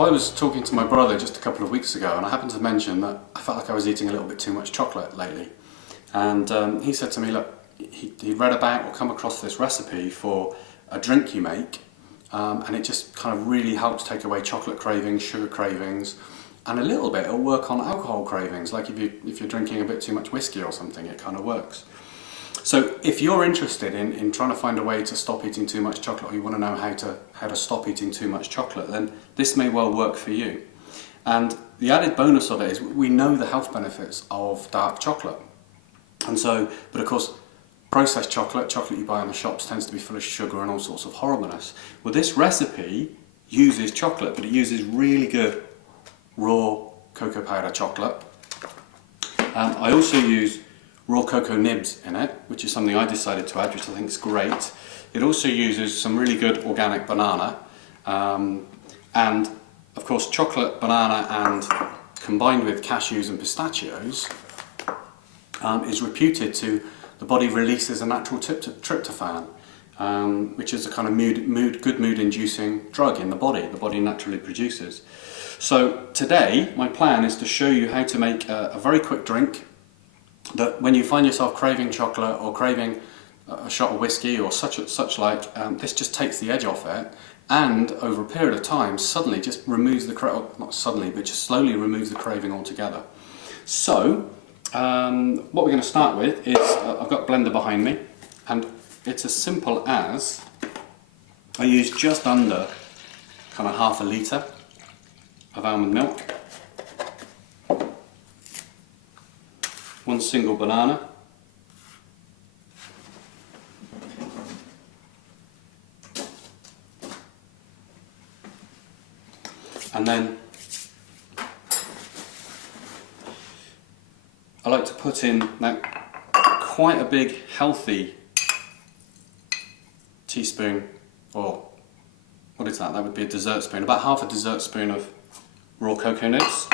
I was talking to my brother just a couple of weeks ago, and I happened to mention that I felt like I was eating a little bit too much chocolate lately. And he said to me, look, he read about or come across this recipe for a drink you make, and it just kind of really helps take away chocolate cravings, sugar cravings, and a little bit it'll work on alcohol cravings, like if you're drinking a bit too much whiskey or something, it kind of works. So if you're interested in trying to find a way to stop eating too much chocolate, or you want to know how to stop eating too much chocolate, then this may well work for you. And the added bonus of it is we know the health benefits of dark chocolate. And so, but of course, processed chocolate you buy in the shops, tends to be full of sugar and all sorts of horribleness. Well, this recipe uses chocolate, but it uses really good raw cocoa powder chocolate. I also use raw cocoa nibs in it, which is something I decided to add, which I think is great. It also uses some really good organic banana, and of course chocolate, banana, and combined with cashews and pistachios is reputed to, the body releases a natural tryptophan, which is a kind of good mood inducing drug in the body naturally produces. So today my plan is to show you how to make a very quick drink that when you find yourself craving chocolate or craving a shot of whiskey or such like, this just takes the edge off it, and over a period of time suddenly just removes the not suddenly, but just slowly removes the craving altogether. So what we're going to start with is I've got a blender behind me, and it's as simple as I use just under kind of half a litre of almond milk, one single banana, and then I like to put in now quite a big healthy teaspoon, or what is that? That would be a dessert spoon, about half a dessert spoon of raw cocoa nibs.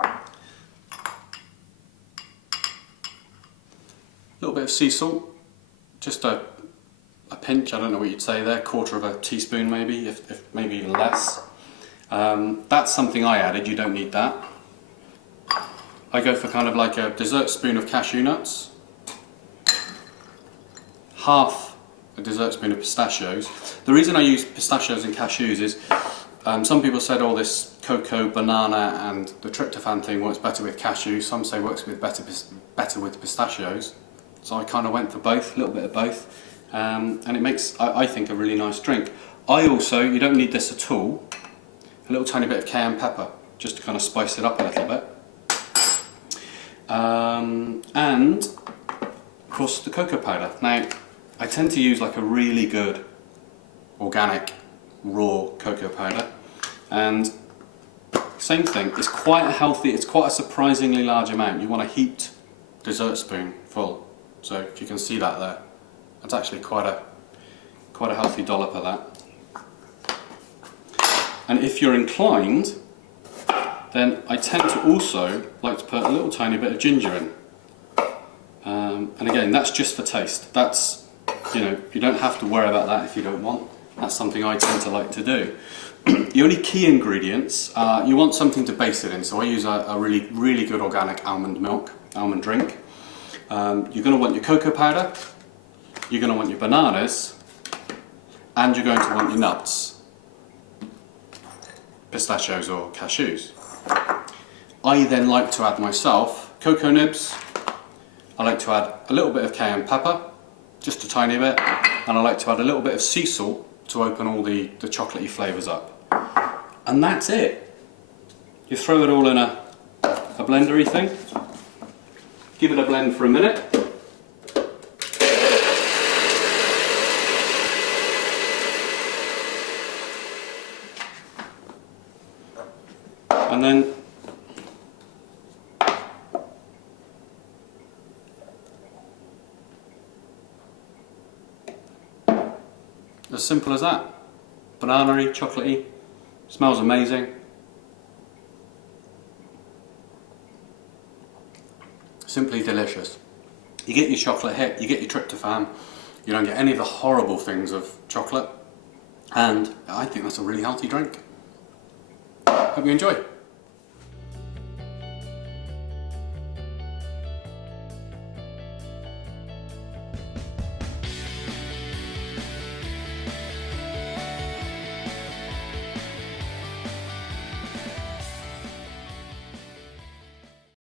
A little bit of sea salt, just a pinch, I don't know what you'd say there, quarter of a teaspoon maybe, if maybe even less. That's something I added, you don't need that. I go for kind of like a dessert spoon of cashew nuts, half a dessert spoon of pistachios. The reason I use pistachios and cashews is some people said, oh, this cocoa, banana and the tryptophan thing works better with cashews. Some say works better with pistachios. So I kind of went for both, a little bit of both, and it makes, I think, a really nice drink. I also, you don't need this at all, a little tiny bit of cayenne pepper, just to kind of spice it up a little bit. And of course the cocoa powder. Now I tend to use like a really good organic raw cocoa powder, and same thing, it's quite a healthy, it's quite a surprisingly large amount. You want a heaped dessert spoon full, so if you can see that there, that's actually quite a healthy dollop of that. And if you're inclined, then I tend to also like to put a little tiny bit of ginger in. And again, that's just for taste. That's, you don't have to worry about that if you don't want. That's something I tend to like to do. The only key ingredients, you want something to base it in. So I use a really good organic almond drink. You're going to want your cocoa powder, you're going to want your bananas, and you're going to want your nuts, pistachios or cashews. I then like to add myself cocoa nibs, I like to add a little bit of cayenne pepper, just a tiny bit, and I like to add a little bit of sea salt to open all the chocolatey flavours up. And that's it. You throw it all in a blendery thing, give it a blend for a minute, and then as simple as that. Banana-y, chocolatey, smells amazing. Simply delicious. You get your chocolate hit, you get your tryptophan, you don't get any of the horrible things of chocolate, and I think that's a really healthy drink. Hope you enjoy.